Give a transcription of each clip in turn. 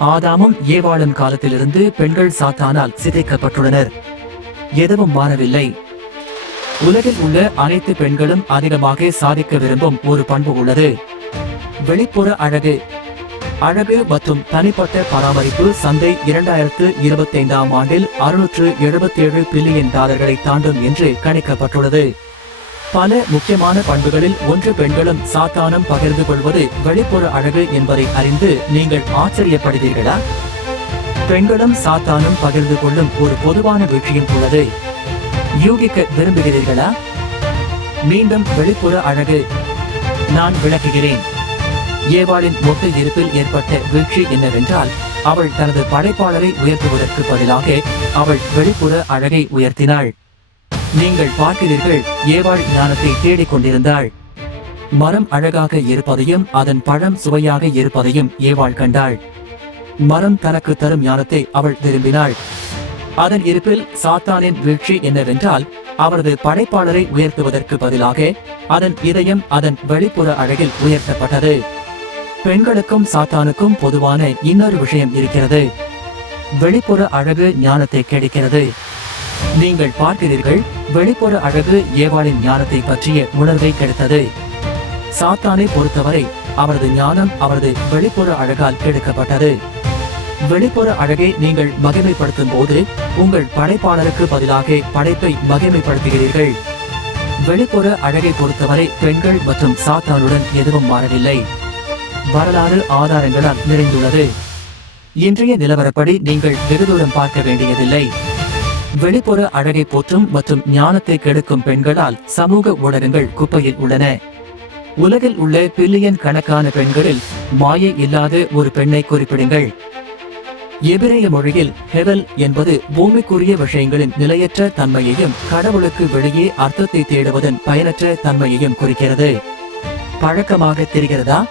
ஆதாமும் ஏவாளும் காலத்திலிருந்து பெண்கள் சாத்தானால் சிதைக்கப்பட்டுள்ளனர். எதுவும் மாறவில்லை. உலகில் உள்ள அனைத்து பெண்களும் அதிகமாக சாதிக்க விரும்பும் ஒரு பண்பு உள்ளது. வெளிப்புற அழகு. அழகு மற்றும் தனிப்பட்ட பராமரிப்பு சந்தை இரண்டாயிரத்து இருபத்தைந்தாம் ஆண்டில் அறுநூற்று எழுபத்தேழு பில்லியன் டாலர்களை தாண்டும் என்று கணிக்கப்பட்டுள்ளது. பல முக்கியமான பண்புகளில் ஒன்று பெண்களும் சாத்தானம் பகிர்ந்து கொள்வது வெளிப்புற அழகு என்பதை அறிந்து நீங்கள் ஆச்சரியப்படுவீர்களா? பெண்களும் சாத்தானும் பகிர்ந்து கொள்ளும் ஒரு பொதுவான விஷயம் உள்ளது. யூகிக்க விரும்புகிறீர்களா? மீண்டும் வெளிப்புற அழகு நான் விளக்குகிறேன். ஏவாளின் மொத்த இருப்பில் ஏற்பட்ட வீழ்ச்சி என்னவென்றால் அவள் தனது படைப்பாளரை உயர்த்துவதற்கு பதிலாக அவள் வெளிப்புற அழகை உயர்த்தினாள். நீங்கள் பார்க்கிறீர்கள் ஏவாள் ஞானத்தை தேடிக் கொண்டிருந்தாள் மரம் அழகாக இருப்பதையும் அதன் பழம் சுவையாக இருப்பதையும் ஏவாள் கண்டாள். மரம் தனக்கு தரும் ஞானத்தை அவள் விரும்பினாள். அதன் இருப்பில் சாத்தானின் வீழ்ச்சி என்னவென்றால் அவரது படைப்பாளரை உயர்த்துவதற்கு பதிலாக அதன் இதயம் அதன் வெளிப்புற அழகில் உயர்த்தப்பட்டது. பெண்களுக்கும் சாத்தானுக்கும் பொதுவான இன்னொரு விஷயம் இருக்கிறது. வெளிப்புற அழகு ஞானத்தை கிடைக்கிறது. நீங்கள் பார்க்கிறீர்கள் வெளிப்புற அழகு ஏவாளின் ஞானத்தை பற்றிய உணர்வை கெடுத்தது. சாத்தானை பொறுத்தவரை அவரது ஞானம் அவரது வெளிப்புற அழகால் கெடுக்கப்பட்டது. வெளிப்புற அழகை நீங்கள் மகிமைப்படுத்தும் போது உங்கள் படைப்பாளருக்கு பதிலாக படைப்பை மகிமைப்படுத்துகிறீர்கள். வெளிப்புற அழகை பொறுத்தவரை பெண்கள் மற்றும் சாத்தானுடன் எதுவும் மாறவில்லை. வரலாறு ஆதாரங்களால் நிறைந்துள்ளது. இன்றைய நிலவரப்படி நீங்கள் வெகு தூரம் பார்க்க வேண்டியதில்லை. வெளிப்புற அழகை போற்றும் மற்றும் ஞானத்தை கெடுக்கும் பெண்களால் சமூக ஊடகங்கள் குப்பையில் உள்ளன. உலகில் உள்ள பில்லியன் கணக்கான பெண்களில் மாயை இல்லாத ஒரு பெண்ணை குறிப்பிடுங்கள். எபிரேய மொழியில் ஹெவல் என்பது பூமிக்குரிய விஷயங்களின் நிலையற்ற தன்மையையும் கடவுளுக்கு வெளியே அர்த்தத்தை தேடுவதன் பயனற்ற தன்மையையும் குறிக்கிறது. பழக்கமாக தெரிகிறதா?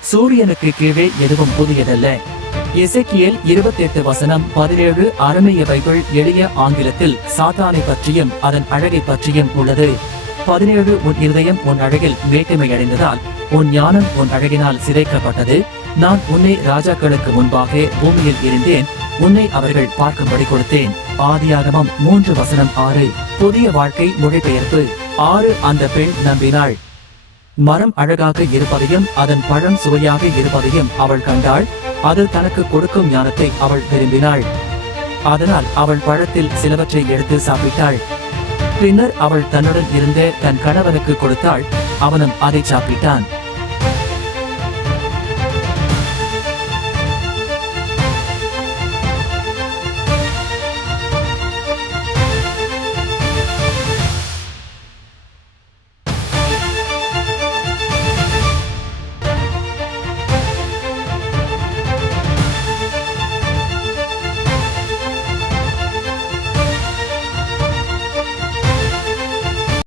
சூரியனுக்கு கீழே எதுவும் புதியதல்ல. எசக்கியல் இருபத்தி எட்டு வசனம் பதினேழு அருமைய பைபிள் எளிய ஆங்கிலத்தில் சாத்தானை பற்றியும் அதன் அழகை பற்றியும் உள்ளது. பதினேழு உன் இருதயம் உன் அழகில் மேட்டுமை அடைந்ததால் உன் ஞானம் உன் அழகினால் சிதைக்கப்பட்டது. நான் உன்னை ராஜாக்களுக்கு முன்பாக பூமியில் இருந்தேன் உன்னை அவர்கள் பார்க்கும்படி கொடுத்தேன். ஆதியாகமம் மூன்று வசனம் ஆறு புதிய வாழ்க்கை மொழிபெயர்ப்பு. ஆறு அந்த பெண் நம்பினாள். மரம் அழகாக இருப்பதையும் அதன் பழம் சுவையாக இருப்பதையும் அவள் கண்டாள். அது தனக்கு கொடுக்கும் ஞானத்தை அவள் விரும்பினாள். அதனால் அவள் பழத்தில் சிலவற்றை எடுத்து சாப்பிட்டாள். பின்னர் அவள் தன்னுடன் இருந்த தன் கணவனுக்கு கொடுத்தாள். அவனும் அதை சாப்பிட்டான்.